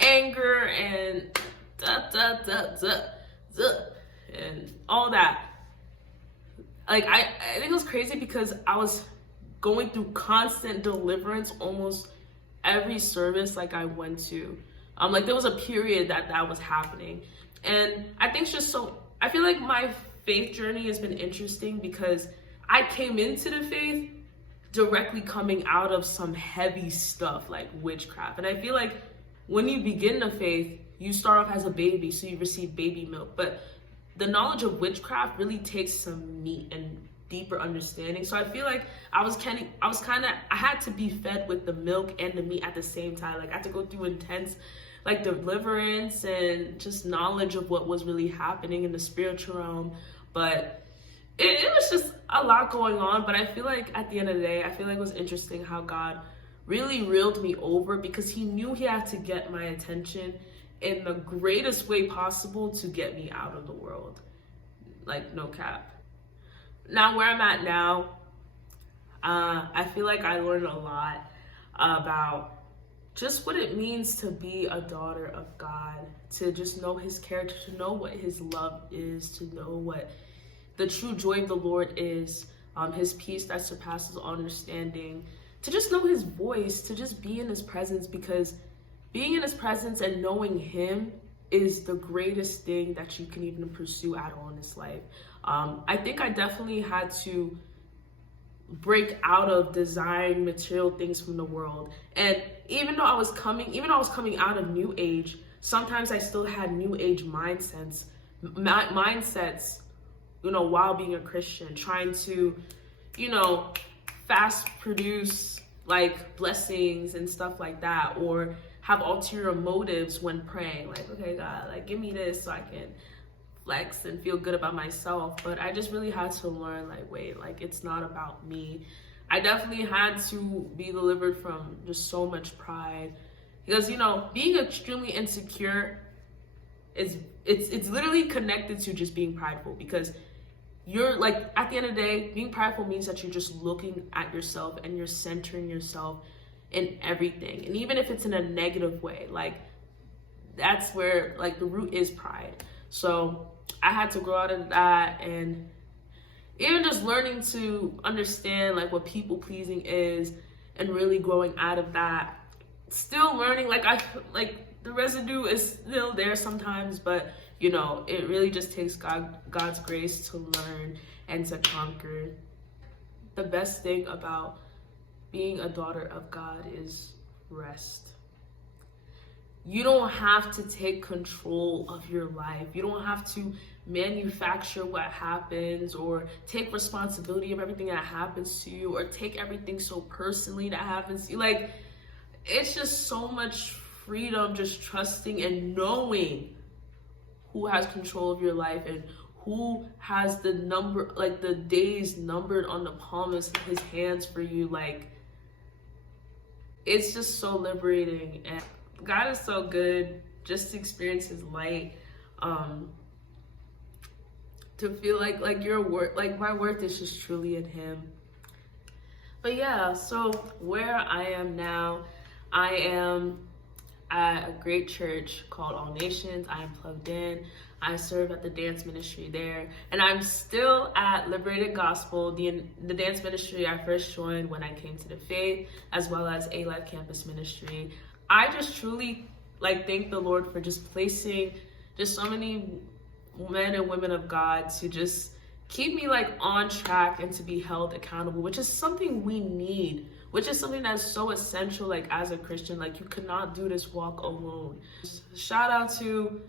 anger and and all that. Like, I think it was crazy because I was going through constant deliverance almost every service like I went to. Like, there was a period that was happening. And I think it's just so, I feel like my faith journey has been interesting because I came into the faith directly coming out of some heavy stuff like witchcraft. And I feel like when you begin the faith, you start off as a baby, so you receive baby milk. But the knowledge of witchcraft really takes some meat and deeper understanding. So I feel like I had to be fed with the milk and the meat at the same time. Like, I had to go through intense like deliverance and just knowledge of what was really happening in the spiritual realm. But it was just a lot going on. But I feel like at the end of the day, I feel like it was interesting how God really reeled me over, because he knew he had to get my attention in the greatest way possible to get me out of the world. Like, no cap. Now, where I'm at now, I feel like I learned a lot about just what it means to be a daughter of God, to just know his character, to know what his love is, to know what the true joy of the Lord is, his peace that surpasses all understanding, to just know his voice, to just be in his presence, because being in his presence and knowing him is the greatest thing that you can even pursue at all in this life. I think I definitely had to break out of desiring material things from the world. And even though I was coming out of New Age, sometimes I still had New Age mindsets, while being a Christian, trying to, fast produce like blessings and stuff like that, or have ulterior motives when praying. Like, okay, God, like, give me this so I can flex and feel good about myself. But I just really had to learn, like, wait, like, it's not about me. I definitely had to be delivered from just so much pride, because, being extremely insecure it's literally connected to just being prideful, because you're like, at the end of the day, being prideful means that you're just looking at yourself and you're centering yourself in everything. And even if it's in a negative way, like, that's where like the root is pride. So I had to grow out of that, and even just learning to understand like what people pleasing is, and really growing out of that. Still learning, the residue is still there sometimes, but it really just takes God's grace to learn and to conquer. The best thing about being a daughter of God is rest. You don't have to take control of your life. You don't have to manufacture what happens, or take responsibility of everything that happens to you, or take everything so personally that happens to you. Like, it's just so much freedom just trusting and knowing who has control of your life, and who has the days numbered on the palm of his hands for you. Like, it's just so liberating, and God is so good. Just to experience his light, to feel like your worth, like my worth is just truly in him. But yeah, so where I am now, I am at a great church called All Nations. I am plugged in. I serve at the dance ministry there, and I'm still at Liberated Gospel, the dance ministry I first joined when I came to the faith, as well as Alife campus ministry. I just truly thank the Lord for just placing just so many men and women of God to just keep me like on track and to be held accountable, which is something we need, which is something that's so essential. Like as a Christian, like you cannot do this walk alone. Shout out to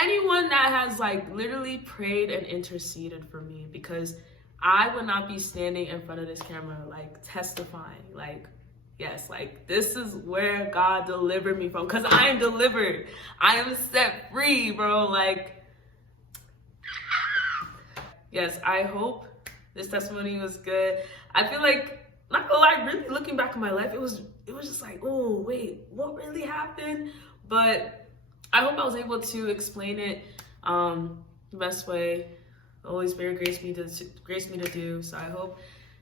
anyone that has like literally prayed and interceded for me, because I would not be standing in front of this camera like testifying like, yes, like this is where God delivered me from, because I am delivered. I am set free, bro. Like, yes, I hope this testimony was good. I feel like, not gonna lie, really looking back in my life, it was just like, oh wait, what really happened? But I hope I was able to explain it the best way the Holy Spirit graced me to do. So I hope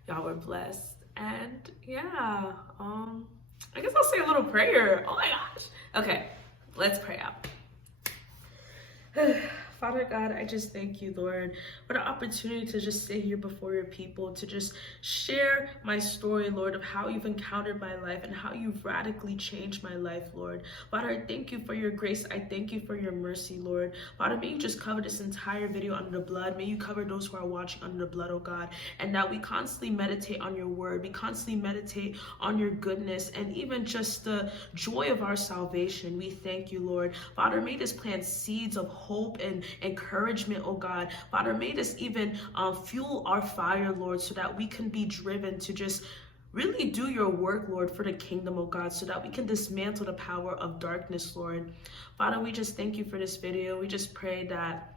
y'all were blessed. And yeah, I guess I'll say a little prayer. Oh my gosh. Okay, let's pray out. Father God, I just thank you, Lord, for the opportunity to just sit here before your people, to just share my story, Lord, of how you've encountered my life and how you've radically changed my life, Lord. Father, I thank you for your grace. I thank you for your mercy, Lord. Father, may you just cover this entire video under the blood. May you cover those who are watching under the blood, oh God, and that we constantly meditate on your word. We constantly meditate on your goodness and even just the joy of our salvation. We thank you, Lord. Father, may this plant seeds of hope and encouragement, oh God. Father, may this even fuel our fire, Lord, so that we can be driven to just really do your work, Lord, for the kingdom, oh God, so that we can dismantle the power of darkness, Lord. Father, we just thank you for this video. We just pray that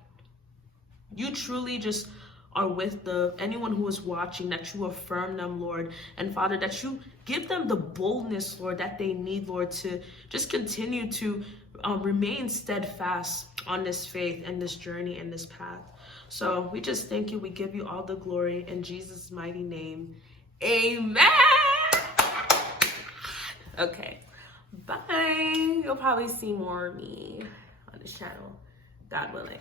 you truly just are with anyone who is watching, that you affirm them, Lord. And Father, that you give them the boldness, Lord, that they need, Lord, to just continue to remain steadfast on this faith and this journey and this path. So we just thank you. We give you all the glory in Jesus' mighty name. Amen. Okay, bye. You'll probably see more of me on this channel, God willing.